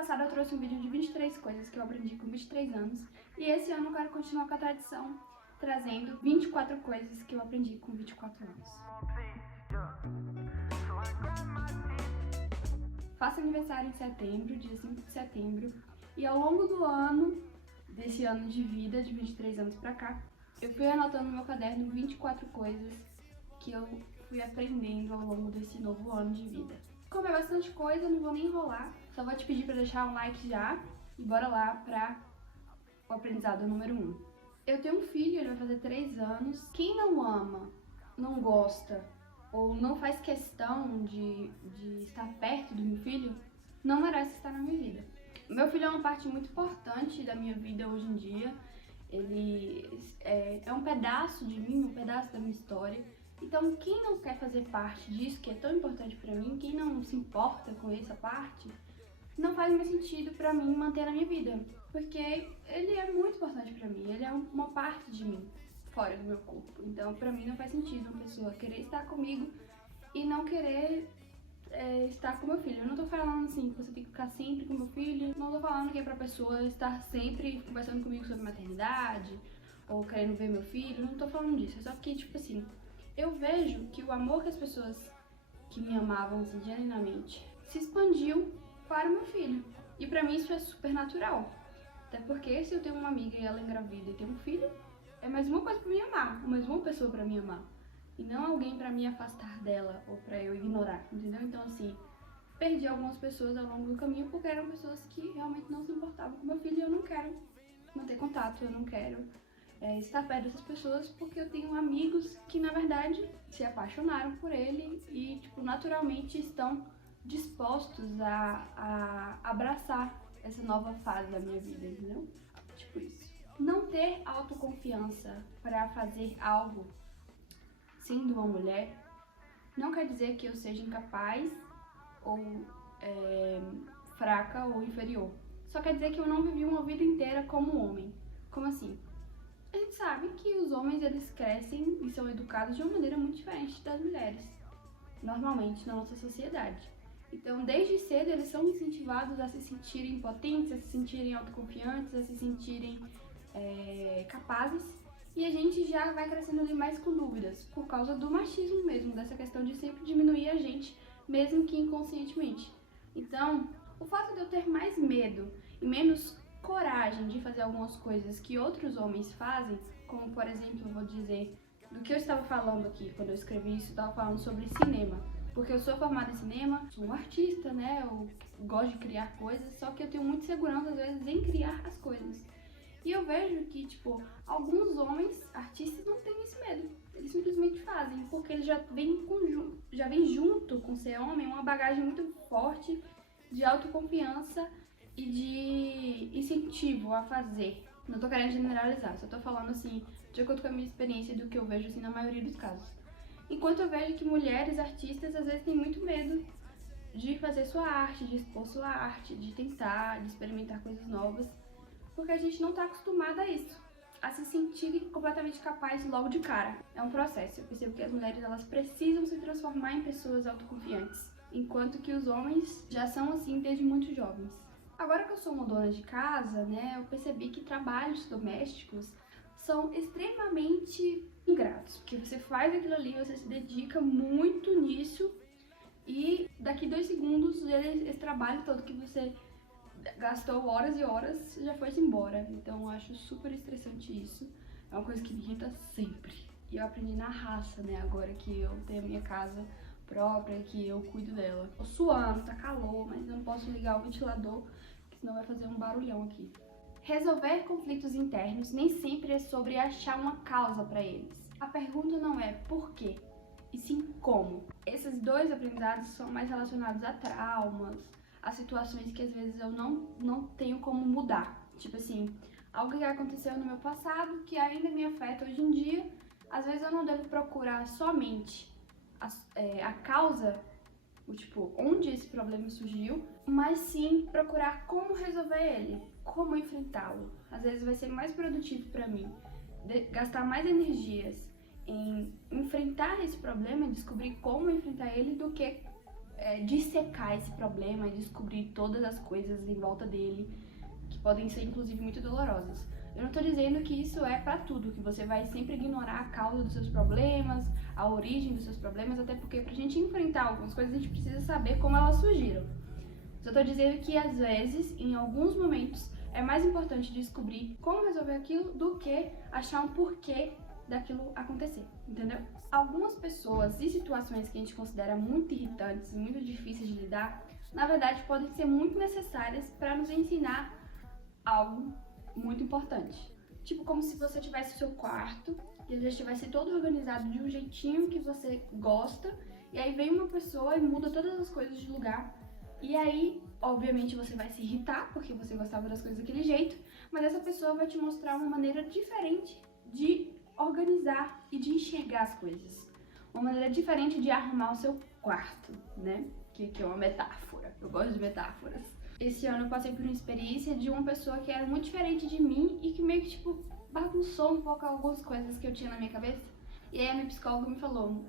passado eu trouxe um vídeo de 23 coisas que eu aprendi com 23 anos. E esse ano eu quero continuar com a tradição, trazendo 24 coisas que eu aprendi com 24 anos. Faço aniversário em setembro, dia 5 de setembro. E ao longo do ano, desse ano de vida, de 23 anos pra cá, eu fui anotando no meu caderno 24 coisas que eu fui aprendendo ao longo desse novo ano de vida. Como é bastante coisa, eu não vou nem enrolar, só vou te pedir pra deixar um like já e bora lá pra o aprendizado número 1. Eu tenho um filho, ele vai fazer 3 anos. Quem não ama, não gosta ou não faz questão de estar perto do meu filho, não merece estar na minha vida. Meu filho é uma parte muito importante da minha vida hoje em dia. Ele é um pedaço de mim, um pedaço da minha história. Então, quem não quer fazer parte disso, que é tão importante pra mim, quem não se importa com essa parte, não faz mais sentido pra mim manter na minha vida. Porque ele é muito importante pra mim, ele é uma parte de mim, fora do meu corpo. Então, pra mim não faz sentido uma pessoa querer estar comigo e não querer estar com meu filho. Eu não tô falando assim que você tem que ficar sempre com meu filho, não tô falando que é pra pessoa estar sempre conversando comigo sobre maternidade ou querendo ver meu filho, não tô falando disso. É só que, tipo assim, eu vejo que o amor que as pessoas que me amavam assim, genuinamente se expandiu para o meu filho. E pra mim isso é super natural. Até porque se eu tenho uma amiga e ela engravida e tem um filho, é mais uma coisa pra me amar, mais uma pessoa pra me amar. E não alguém pra me afastar dela ou pra eu ignorar, entendeu? Então assim, perdi algumas pessoas ao longo do caminho porque eram pessoas que realmente não se importavam com meu filho e eu não quero manter contato, eu não quero estar perto dessas pessoas porque eu tenho amigos que na verdade se apaixonaram por ele e tipo, naturalmente estão dispostos a abraçar essa nova fase da minha vida, entendeu? Tipo isso. Não ter autoconfiança para fazer algo sendo uma mulher não quer dizer que eu seja incapaz ou fraca ou inferior. Só quer dizer que eu não vivi uma vida inteira como homem. Como assim? A gente sabe que os homens eles crescem e são educados de uma maneira muito diferente das mulheres, normalmente na nossa sociedade. Então, desde cedo, eles são incentivados a se sentirem potentes, a se sentirem autoconfiantes, a se sentirem capazes. E a gente já vai crescendo ali mais com dúvidas, por causa do machismo mesmo, dessa questão de sempre diminuir a gente, mesmo que inconscientemente. Então, o fato de eu ter mais medo e menos coragem de fazer algumas coisas que outros homens fazem, como por exemplo, eu vou dizer, do que eu estava falando aqui, quando eu escrevi isso, eu estava falando sobre cinema. Porque eu sou formada em cinema, sou um artista, né, eu gosto de criar coisas, só que eu tenho muita segurança às vezes em criar as coisas. E eu vejo que, tipo, alguns homens, artistas, não têm esse medo. Eles simplesmente fazem, porque eles já vêm junto com ser homem uma bagagem muito forte de autoconfiança e de incentivo a fazer. Não tô querendo generalizar, só tô falando assim, de acordo com a minha experiência e do que eu vejo assim na maioria dos casos. Enquanto eu vejo que mulheres artistas às vezes têm muito medo de fazer sua arte, de expor sua arte, de tentar, de experimentar coisas novas, porque a gente não tá acostumada a isso, a se sentir completamente capaz logo de cara. É um processo, eu percebo que as mulheres elas precisam se transformar em pessoas autoconfiantes, enquanto que os homens já são assim desde muito jovens. Agora que eu sou uma dona de casa, né, eu percebi que trabalhos domésticos são extremamente ingratos, porque você faz aquilo ali, você se dedica muito nisso e daqui 2 segundos esse trabalho todo que você gastou horas e horas já foi embora. Então eu acho super estressante isso, é uma coisa que me irrita sempre. E eu aprendi na raça, né, agora que eu tenho a minha casa própria, que eu cuido dela. Tô suando, tá calor, mas eu não posso ligar o ventilador, porque senão vai fazer um barulhão aqui. Resolver conflitos internos nem sempre é sobre achar uma causa para eles. A pergunta não é por quê, e sim como. Esses 2 aprendizados são mais relacionados a traumas, a situações que às vezes eu não tenho como mudar. Tipo assim, algo que aconteceu no meu passado que ainda me afeta hoje em dia. Às vezes eu não devo procurar somente a causa, tipo, onde esse problema surgiu, mas sim procurar como resolver ele, como enfrentá-lo. Às vezes vai ser mais produtivo para mim gastar mais energias em enfrentar esse problema e descobrir como enfrentar ele do que dissecar esse problema e descobrir todas as coisas em volta dele, que podem ser inclusive muito dolorosas. Eu não tô dizendo que isso é pra tudo, que você vai sempre ignorar a causa dos seus problemas, a origem dos seus problemas, até porque pra gente enfrentar algumas coisas a gente precisa saber como elas surgiram. Só tô dizendo que às vezes, em alguns momentos, é mais importante descobrir como resolver aquilo do que achar um porquê daquilo acontecer, entendeu? Algumas pessoas e situações que a gente considera muito irritantes, muito difíceis de lidar, na verdade podem ser muito necessárias para nos ensinar algo muito importante. Tipo como se você tivesse o seu quarto e ele já estivesse todo organizado de um jeitinho que você gosta, e aí vem uma pessoa e muda todas as coisas de lugar. E aí, obviamente, você vai se irritar porque você gostava das coisas daquele jeito, mas essa pessoa vai te mostrar uma maneira diferente de organizar e de enxergar as coisas. Uma maneira diferente de arrumar o seu quarto, né? Que é uma metáfora. Eu gosto de metáforas. Esse ano eu passei por uma experiência de uma pessoa que era muito diferente de mim e que meio que, tipo, bagunçou um pouco algumas coisas que eu tinha na minha cabeça. E aí a minha psicóloga me falou,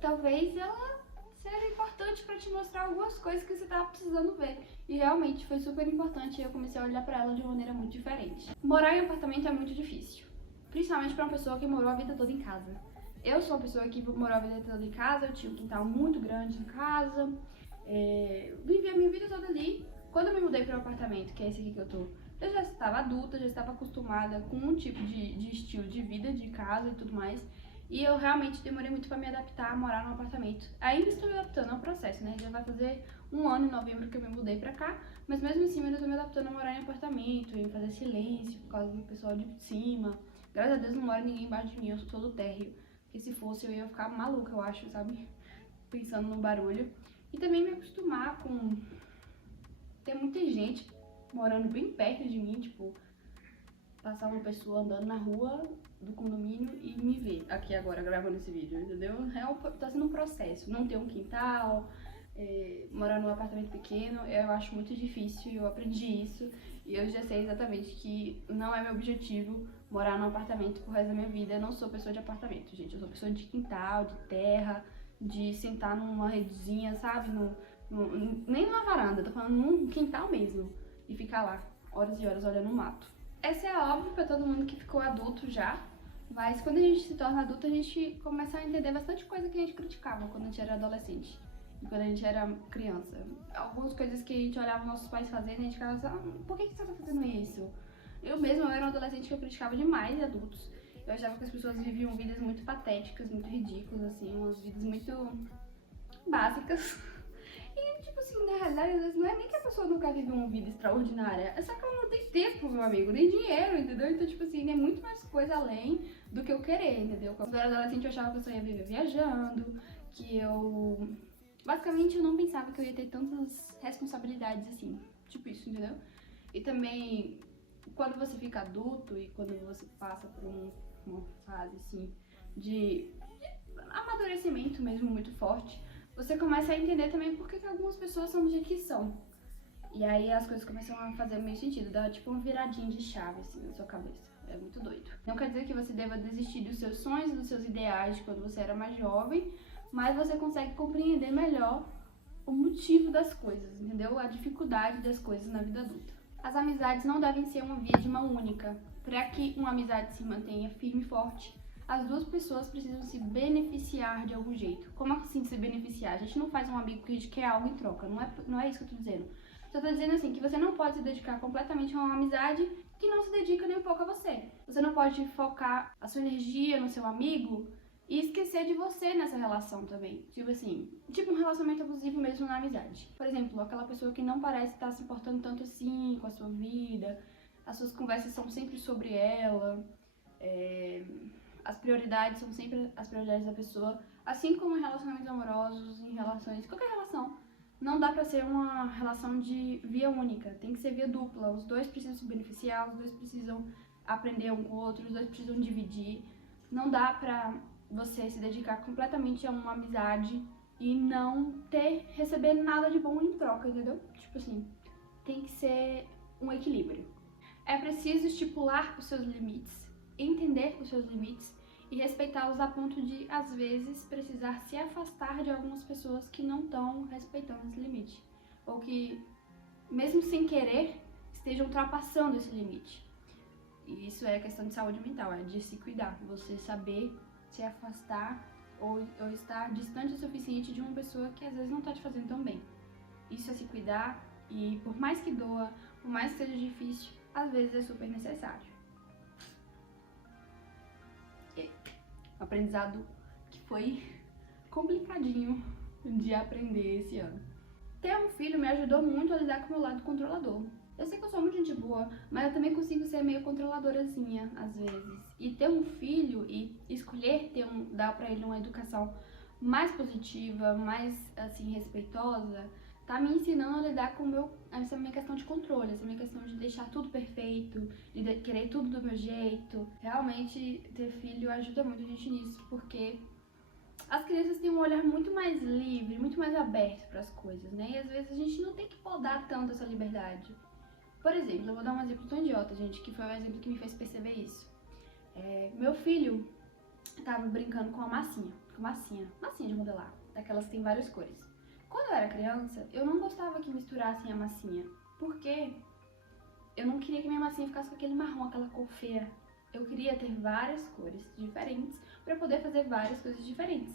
talvez ela seja importante pra te mostrar algumas coisas que você tava precisando ver. E realmente foi super importante e eu comecei a olhar pra ela de uma maneira muito diferente. Morar em apartamento é muito difícil, principalmente pra uma pessoa que morou a vida toda em casa. Eu sou uma pessoa que morou a vida toda em casa, eu tinha um quintal muito grande em casa, vivi a minha vida toda ali. Quando eu me mudei para o apartamento, que é esse aqui que eu tô, eu já estava adulta, já estava acostumada com um tipo de estilo de vida, de casa e tudo mais. E eu realmente demorei muito para me adaptar a morar num apartamento. Ainda estou me adaptando ao processo, né? Já vai fazer um ano em novembro que eu me mudei pra cá, mas mesmo assim eu ainda estou me adaptando a morar em apartamento, em fazer silêncio por causa do pessoal de cima. Graças a Deus não mora ninguém embaixo de mim, eu sou do térreo. Porque se fosse eu ia ficar maluca, eu acho, sabe? Pensando no barulho. E também me acostumar com ter muita gente morando bem perto de mim, tipo, passar uma pessoa andando na rua do condomínio e me ver aqui agora gravando esse vídeo, entendeu? Tá sendo um processo, não ter um quintal, morar num apartamento pequeno, eu acho muito difícil, eu aprendi isso e eu já sei exatamente que não é meu objetivo morar num apartamento pro resto da minha vida. Eu não sou pessoa de apartamento, gente, eu sou pessoa de quintal, de terra, de sentar numa redezinha, sabe? Nem numa varanda, tô falando num quintal mesmo, e ficar lá horas e horas olhando o mato. Essa é óbvio pra todo mundo que ficou adulto já, mas quando a gente se torna adulto, a gente começa a entender bastante coisa que a gente criticava quando a gente era adolescente e quando a gente era criança. Algumas coisas que a gente olhava nossos pais fazendo e a gente ficava assim, por que você tá fazendo isso? Eu era um adolescente que eu criticava demais adultos. Eu achava que as pessoas viviam vidas muito patéticas, muito ridículas, assim, umas vidas muito básicas. E, tipo assim, na realidade, às vezes não é nem que a pessoa nunca vive uma vida extraordinária, é só que ela não tem tempo, meu amigo, nem dinheiro, entendeu? Então, tipo assim, é muito mais coisa além do que eu querer, entendeu? Quando eu era adolescente, eu achava que eu só ia viver viajando, que eu... Basicamente, eu não pensava que eu ia ter tantas responsabilidades assim, tipo isso, entendeu? E também, quando você fica adulto e quando você passa por uma fase, assim, de amadurecimento mesmo muito forte, você começa a entender também por que algumas pessoas são do jeito que são. E aí as coisas começam a fazer meio sentido, dá tipo uma viradinha de chave assim na sua cabeça. É muito doido. Não quer dizer que você deva desistir dos seus sonhos e dos seus ideais de quando você era mais jovem, mas você consegue compreender melhor o motivo das coisas, entendeu? A dificuldade das coisas na vida adulta. As amizades não devem ser uma via de mão única. Para que uma amizade se mantenha firme e forte, as duas pessoas precisam se beneficiar de algum jeito. Como assim se beneficiar? A gente não faz um amigo porque a gente quer algo em troca, não é isso que eu tô dizendo. Eu tô dizendo assim, que você não pode se dedicar completamente a uma amizade que não se dedica nem um pouco a você. Você não pode focar a sua energia no seu amigo e esquecer de você nessa relação também. Tipo assim, tipo um relacionamento abusivo mesmo na amizade. Por exemplo, aquela pessoa que não parece estar se importando tanto assim com a sua vida, as suas conversas são sempre sobre ela, as prioridades são sempre as prioridades da pessoa, assim como em relacionamentos amorosos, em relações, qualquer relação. Não dá pra ser uma relação de via única, tem que ser via dupla. Os dois precisam se beneficiar, os dois precisam aprender um com o outro, os dois precisam dividir. Não dá pra você se dedicar completamente a uma amizade e não receber nada de bom em troca, entendeu? Tipo assim, tem que ser um equilíbrio. É preciso estipular os seus limites, entender os seus limites e respeitá-los a ponto de, às vezes, precisar se afastar de algumas pessoas que não estão respeitando esse limite, ou que, mesmo sem querer, estejam ultrapassando esse limite. E isso é questão de saúde mental, é de se cuidar, você saber se afastar ou estar distante o suficiente de uma pessoa que às vezes não está te fazendo tão bem. Isso é se cuidar e, por mais que doa, por mais que seja difícil, às vezes é super necessário. Aprendizado que foi complicadinho de aprender esse ano. Ter um filho me ajudou muito a lidar com o meu lado controlador. Eu sei que eu sou muito gente boa, mas eu também consigo ser meio controladorazinha às vezes. E ter um filho e escolher dar pra ele uma educação mais positiva, mais assim respeitosa, tá me ensinando a lidar com essa minha questão de controle, essa minha questão de deixar tudo perfeito, de querer tudo do meu jeito. Realmente, ter filho ajuda muito a gente nisso, porque as crianças têm um olhar muito mais livre, muito mais aberto para as coisas, né? E às vezes a gente não tem que podar tanto essa liberdade. Por exemplo, eu vou dar um exemplo tão idiota, gente, que foi o exemplo que me fez perceber isso. Meu filho tava brincando com massinha de modelar, daquelas que tem várias cores. Quando eu era criança, eu não gostava que misturassem a massinha, porque eu não queria que minha massinha ficasse com aquele marrom, aquela cor feia. Eu queria ter várias cores diferentes para poder fazer várias coisas diferentes.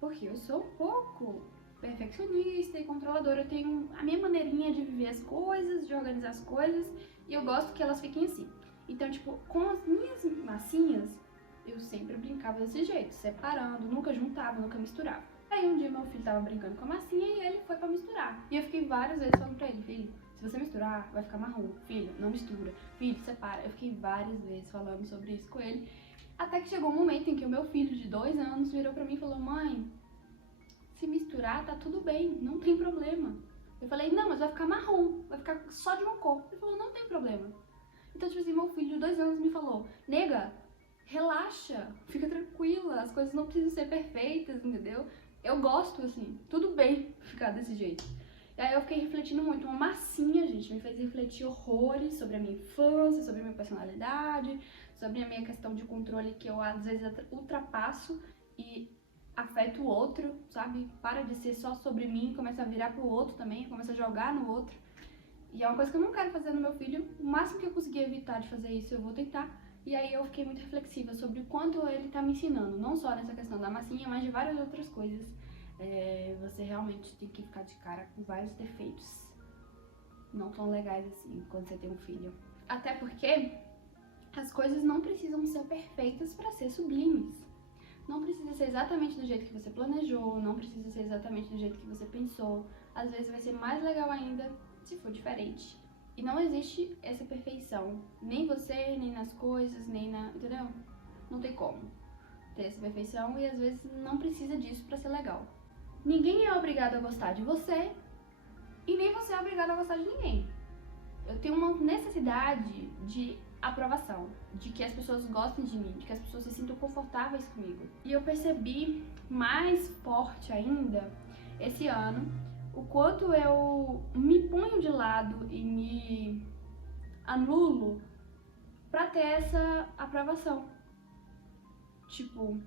Porque eu sou um pouco perfeccionista e controladora, eu tenho a minha maneirinha de viver as coisas, de organizar as coisas, e eu gosto que elas fiquem assim. Então, tipo, com as minhas massinhas, eu sempre brincava desse jeito, separando, nunca juntava, nunca misturava. Aí um dia meu filho tava brincando com a massinha e ele foi pra misturar. E eu fiquei várias vezes falando pra ele, filho, se você misturar, vai ficar marrom. Filho, não mistura. Filho, separa. Eu fiquei várias vezes falando sobre isso com ele. Até que chegou um momento em que o meu filho de 2 anos virou pra mim e falou, mãe, se misturar tá tudo bem, não tem problema. Eu falei, não, mas vai ficar marrom, vai ficar só de uma cor. Ele falou, não tem problema. Então, tipo assim, meu filho de 2 anos me falou, nega, relaxa, fica tranquila, as coisas não precisam ser perfeitas, entendeu? Eu gosto, assim, tudo bem ficar desse jeito. E aí eu fiquei refletindo muito. Uma massinha, gente, me fez refletir horrores sobre a minha infância, sobre a minha personalidade, sobre a minha questão de controle que eu às vezes ultrapasso e afeto o outro, sabe? Para de ser só sobre mim, começa a virar pro outro também, começa a jogar no outro. E é uma coisa que eu não quero fazer no meu filho. O máximo que eu conseguir evitar de fazer isso, eu vou tentar. E aí eu fiquei muito reflexiva sobre o quanto ele tá me ensinando, não só nessa questão da massinha, mas de várias outras coisas. Você realmente tem que ficar de cara com vários defeitos não tão legais assim quando você tem um filho. Até porque as coisas não precisam ser perfeitas para ser sublimes. Não precisa ser exatamente do jeito que você planejou, não precisa ser exatamente do jeito que você pensou. Às vezes vai ser mais legal ainda se for diferente. E não existe essa perfeição, nem você, nem nas coisas, nem na... entendeu? Não tem como ter essa perfeição e às vezes não precisa disso pra ser legal. Ninguém é obrigado a gostar de você e nem você é obrigado a gostar de ninguém. Eu tenho uma necessidade de aprovação, de que as pessoas gostem de mim, de que as pessoas se sintam confortáveis comigo. E eu percebi mais forte ainda esse ano o quanto eu me ponho de lado e me anulo pra ter essa aprovação. Tipo,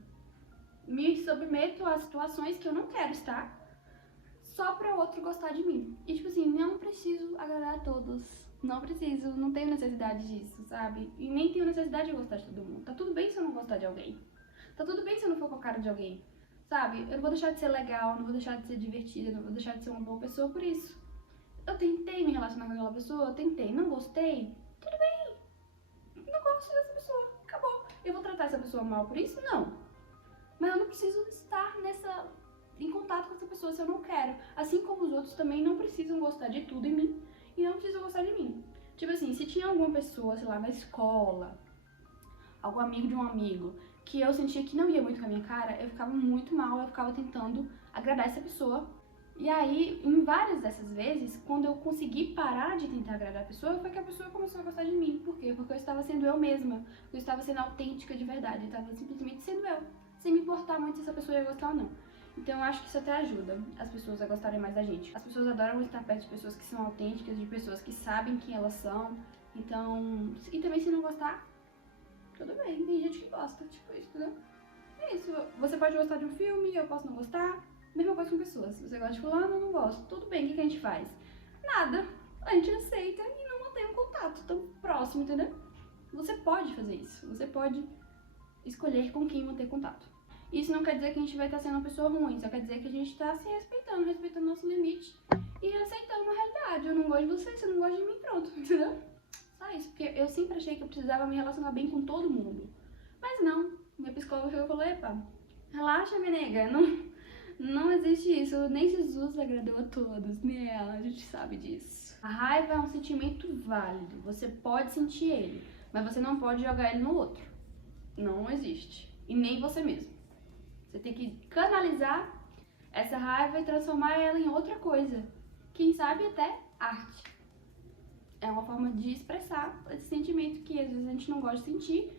me submeto a situações que eu não quero estar só pra outro gostar de mim. E tipo assim, não preciso agradar a todos. Não preciso, não tenho necessidade disso, sabe? E nem tenho necessidade de gostar de todo mundo. Tá tudo bem se eu não gostar de alguém. Tá tudo bem se eu não for com a cara de alguém. Sabe? Eu não vou deixar de ser legal, não vou deixar de ser divertida, não vou deixar de ser uma boa pessoa por isso. Eu tentei me relacionar com aquela pessoa, eu tentei, não gostei, tudo bem. Não gosto dessa pessoa, acabou. Eu vou tratar essa pessoa mal por isso? Não. Mas eu não preciso estar em contato com essa pessoa se eu não quero. Assim como os outros também não precisam gostar de tudo em mim e não precisam gostar de mim. Tipo assim, se tinha alguma pessoa, sei lá, na escola, algum amigo de um amigo, que eu sentia que não ia muito com a minha cara, eu ficava muito mal, eu ficava tentando agradar essa pessoa. E aí, em várias dessas vezes, quando eu consegui parar de tentar agradar a pessoa, foi que a pessoa começou a gostar de mim. Por quê? Porque eu estava sendo eu mesma, eu estava sendo autêntica de verdade, eu estava simplesmente sendo eu, sem me importar muito se essa pessoa ia gostar ou não. Então eu acho que isso até ajuda as pessoas a gostarem mais da gente. As pessoas adoram estar perto de pessoas que são autênticas, de pessoas que sabem quem elas são. Então, e também se não gostar, tudo bem, tem gente que gosta, tipo isso, né? É isso, você pode gostar de um filme, eu posso não gostar. Mesma coisa com pessoas. Se você gosta de fulano, eu não gosto. Tudo bem, o que a gente faz? Nada. A gente aceita e não mantém um contato tão próximo, entendeu? Você pode fazer isso. Você pode escolher com quem manter contato. Isso não quer dizer que a gente vai estar sendo uma pessoa ruim, só quer dizer que a gente está se respeitando, respeitando nosso limite e aceitando a realidade. Eu não gosto de você não gosta de mim, pronto, entendeu? Só isso, porque eu sempre achei que eu precisava me relacionar bem com todo mundo. Mas não, minha psicóloga chegou e falou, epa, relaxa, minha nega, não existe isso, nem Jesus agradou a todos, né? A gente sabe disso. A raiva é um sentimento válido, você pode sentir ele, mas você não pode jogar ele no outro. Não existe. E nem você mesmo. Você tem que canalizar essa raiva e transformar ela em outra coisa. Quem sabe até arte. É uma forma de expressar esse sentimento que às vezes a gente não gosta de sentir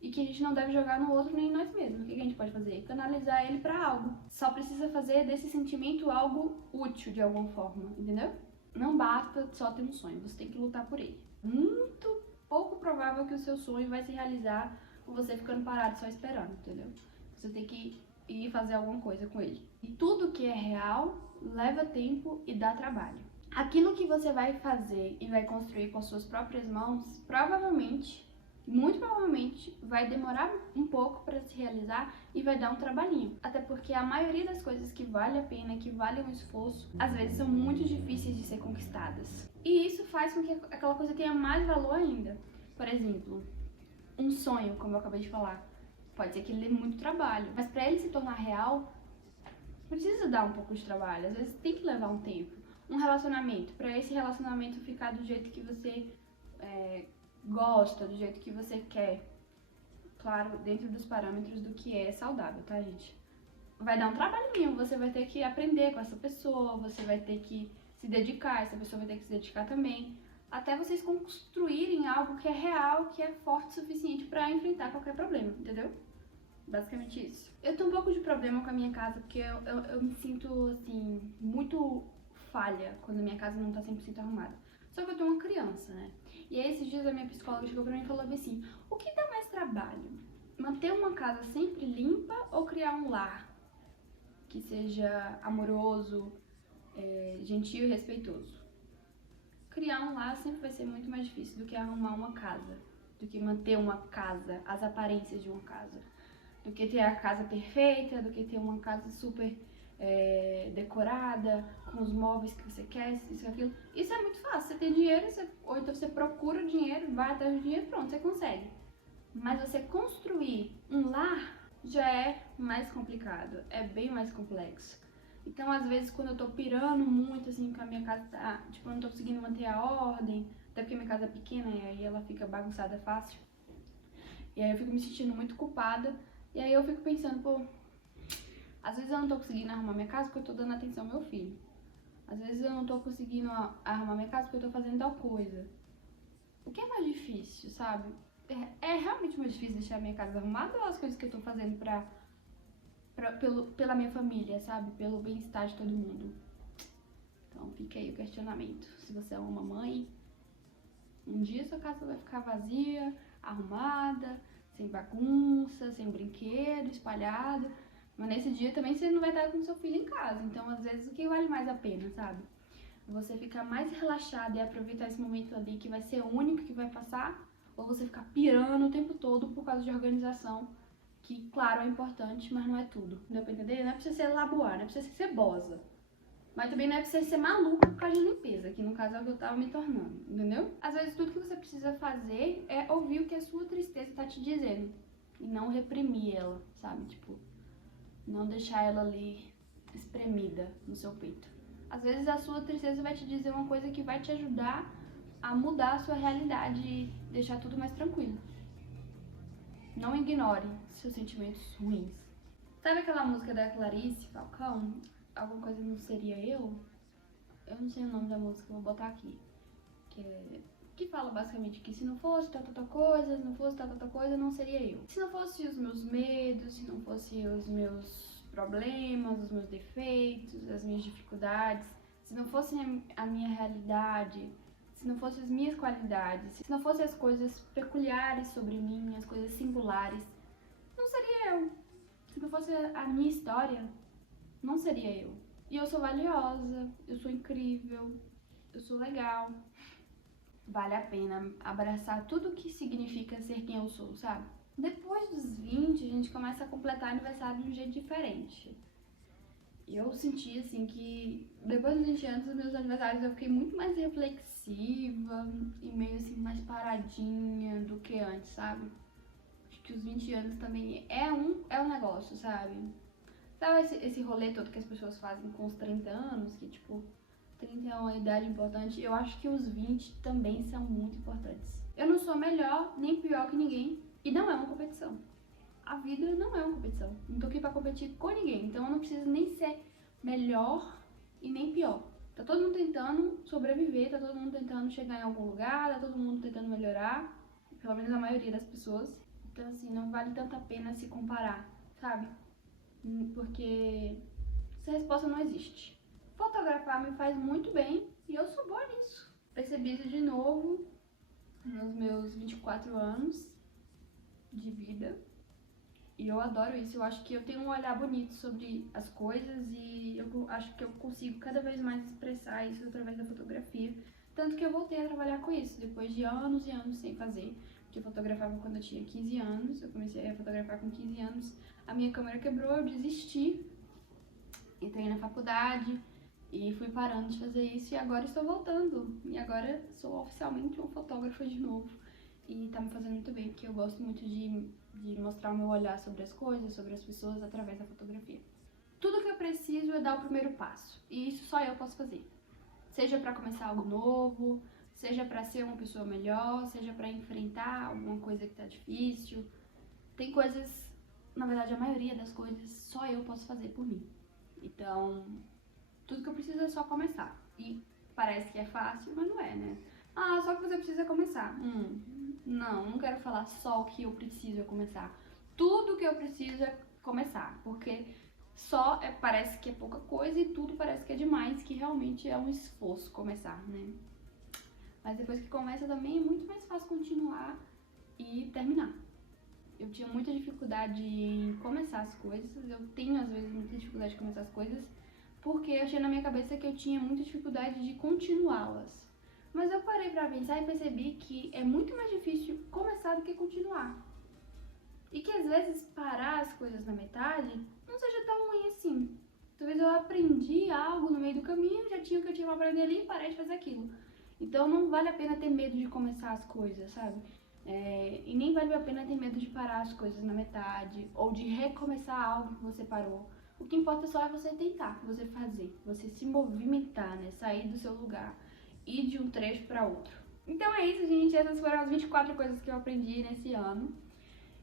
e que a gente não deve jogar no outro nem em nós mesmos. O que a gente pode fazer? Canalizar ele pra algo. Só precisa fazer desse sentimento algo útil de alguma forma, entendeu? Não basta só ter um sonho, você tem que lutar por ele. Muito pouco provável que o seu sonho vai se realizar com você ficando parado só esperando, entendeu? Você tem que ir fazer alguma coisa com ele. E tudo que é real leva tempo e dá trabalho. Aquilo que você vai fazer e vai construir com as suas próprias mãos, provavelmente, muito provavelmente, vai demorar um pouco para se realizar e vai dar um trabalhinho. Até porque a maioria das coisas que vale a pena, que valem um esforço, às vezes são muito difíceis de ser conquistadas. E isso faz com que aquela coisa tenha mais valor ainda. Por exemplo, um sonho, como eu acabei de falar, pode ser que ele dê muito trabalho, mas para ele se tornar real, precisa dar um pouco de trabalho, às vezes tem que levar um tempo. Um relacionamento, para esse relacionamento ficar do jeito que você gosta, do jeito que você quer, claro, dentro dos parâmetros do que é saudável, tá, gente? Vai dar um trabalhinho, você vai ter que aprender com essa pessoa, você vai ter que se dedicar, essa pessoa vai ter que se dedicar também, até vocês construírem algo que é real, que é forte o suficiente pra enfrentar qualquer problema, entendeu? Basicamente isso. Eu tenho um pouco de problema com a minha casa, porque eu me sinto, assim, muito falha quando a minha casa não tá 100% arrumada. Só que eu tenho uma criança, né? E aí esses dias a minha psicóloga chegou pra mim e falou assim, o que dá mais trabalho? Manter uma casa sempre limpa ou criar um lar que seja amoroso, gentil e respeitoso? Criar um lar sempre vai ser muito mais difícil do que arrumar uma casa, do que manter uma casa, as aparências de uma casa, do que ter a casa perfeita, do que ter uma casa super decorada, com os móveis que você quer, isso e aquilo. Isso é muito fácil, você tem dinheiro, ou então você procura o dinheiro, vai atrás do dinheiro, pronto, você consegue. Mas você construir um lar já é mais complicado, é bem mais complexo. Então, às vezes, quando eu tô pirando muito, assim, com a minha casa tá, tipo, eu não tô conseguindo manter a ordem, até porque minha casa é pequena e aí ela fica bagunçada fácil. E aí eu fico me sentindo muito culpada, e aí eu fico pensando, pô, às vezes eu não tô conseguindo arrumar minha casa porque eu tô dando atenção ao meu filho. Às vezes eu não tô conseguindo arrumar minha casa porque eu tô fazendo tal coisa. O que é mais difícil, sabe? É realmente mais difícil deixar a minha casa arrumada ou as coisas que eu tô fazendo pela minha família, sabe? Pelo bem-estar de todo mundo. Então fica aí o questionamento. Se você é uma mamãe, um dia sua casa vai ficar vazia, arrumada, sem bagunça, sem brinquedo, espalhado. Mas nesse dia também você não vai estar com seu filho em casa. Então, às vezes, o que vale mais a pena, sabe? Você ficar mais relaxado e aproveitar esse momento ali que vai ser o único que vai passar, ou você ficar pirando o tempo todo por causa de organização, que, claro, é importante, mas não é tudo. Deu pra entender? Não é pra você ser labuar, não é pra você ser cebosa. Mas também não é pra você ser maluco por causa de limpeza, que no caso é o que eu tava me tornando, entendeu? Às vezes tudo que você precisa fazer é ouvir o que a sua tristeza tá te dizendo. E não reprimir ela, sabe? Tipo, não deixar ela ali espremida no seu peito. Às vezes a sua tristeza vai te dizer uma coisa que vai te ajudar a mudar a sua realidade e deixar tudo mais tranquilo. Não ignore seus sentimentos ruins. Sabe aquela música da Clarice Falcão? Alguma coisa não seria eu? Eu não sei o nome da música, vou botar aqui. Que fala basicamente que se não fosse tal coisa, se não fosse tal coisa, não seria eu. Se não fosse os meus medos, se não fosse os meus problemas, os meus defeitos, as minhas dificuldades, se não fosse a minha realidade, se não fossem as minhas qualidades, se não fossem as coisas peculiares sobre mim, as coisas singulares, não seria eu. não fosse a minha história, não seria eu. E eu sou valiosa, eu sou incrível, eu sou legal. Vale a pena abraçar tudo que significa ser quem eu sou, sabe? Depois dos 20, a gente começa a completar aniversário de um jeito diferente. Eu senti, assim, que depois dos 20 anos, os meus aniversários, eu fiquei muito mais reflexiva e meio, assim, mais paradinha do que antes, sabe? Acho que os 20 anos também é um negócio, sabe? Sabe esse rolê todo que as pessoas fazem com os 30 anos, que, tipo, 30 é uma idade importante? Eu acho que os 20 também são muito importantes. Eu não sou melhor nem pior que ninguém e não é uma competição. A vida não é uma competição. Não tô aqui pra competir com ninguém, então eu não preciso nem ser melhor e nem pior. Tá todo mundo tentando sobreviver, tá todo mundo tentando chegar em algum lugar, tá todo mundo tentando melhorar, pelo menos a maioria das pessoas. Então, assim, não vale tanto a pena se comparar, sabe? Porque essa resposta não existe. Fotografar me faz muito bem e eu sou boa nisso. Percebi isso de novo nos meus 24 anos de vida. E eu adoro isso, eu acho que eu tenho um olhar bonito sobre as coisas e eu acho que eu consigo cada vez mais expressar isso através da fotografia. Tanto que eu voltei a trabalhar com isso, depois de anos e anos sem fazer. Porque eu fotografava quando eu tinha 15 anos, eu comecei a fotografar com 15 anos. A minha câmera quebrou, eu desisti, entrei na faculdade e fui parando de fazer isso e agora estou voltando. E agora sou oficialmente uma fotógrafa de novo. E tá me fazendo muito bem, porque eu gosto muito de mostrar o meu olhar sobre as coisas, sobre as pessoas, através da fotografia. Tudo que eu preciso é dar o primeiro passo, e isso só eu posso fazer. Seja pra começar algo novo, seja pra ser uma pessoa melhor, seja pra enfrentar alguma coisa que tá difícil. Tem coisas, na verdade a maioria das coisas, só eu posso fazer por mim. Então, tudo que eu preciso é só começar. E parece que é fácil, mas não é, né? Ah, só que você precisa começar. Não quero falar só o que eu preciso é começar. Tudo que eu preciso é começar, porque só parece que é pouca coisa e tudo parece que é demais, que realmente é um esforço começar, né? Mas depois que começa também é muito mais fácil continuar e terminar. Eu tinha muita dificuldade em começar as coisas, eu tenho às vezes muita dificuldade de começar as coisas, porque eu achei na minha cabeça que eu tinha muita dificuldade de continuá-las. Mas eu parei pra pensar e percebi que é muito mais difícil começar do que continuar. E que às vezes parar as coisas na metade não seja tão ruim assim. Talvez eu aprendi algo no meio do caminho, já tinha o que eu tinha pra aprender ali e parei de fazer aquilo. Então não vale a pena ter medo de começar as coisas, sabe? E nem vale a pena ter medo de parar as coisas na metade ou de recomeçar algo que você parou. O que importa só é você tentar, você fazer, você se movimentar, né? Sair do seu lugar. Ir de um trecho para outro. Então é isso, gente. Essas foram as 24 coisas que eu aprendi nesse ano.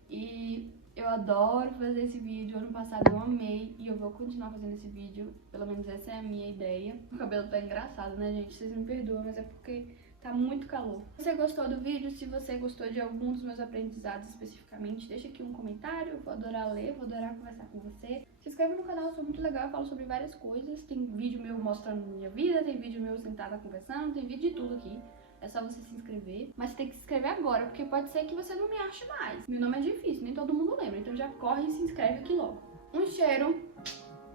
E eu adoro fazer esse vídeo. Ano passado eu amei e eu vou continuar fazendo esse vídeo. Pelo menos essa é a minha ideia. O cabelo tá engraçado, né, gente? Vocês me perdoam, mas é porque tá muito calor. Se você gostou do vídeo, se você gostou de algum dos meus aprendizados especificamente, deixa aqui um comentário. Eu vou adorar ler, vou adorar conversar com você. Se inscreve no canal, eu sou muito legal, eu falo sobre várias coisas. Tem vídeo meu mostrando minha vida, tem vídeo meu sentada conversando, tem vídeo de tudo aqui. É só você se inscrever. Mas você tem que se inscrever agora, porque pode ser que você não me ache mais. Meu nome é difícil, nem todo mundo lembra, então já corre e se inscreve aqui logo. Um cheiro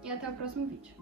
e até o próximo vídeo.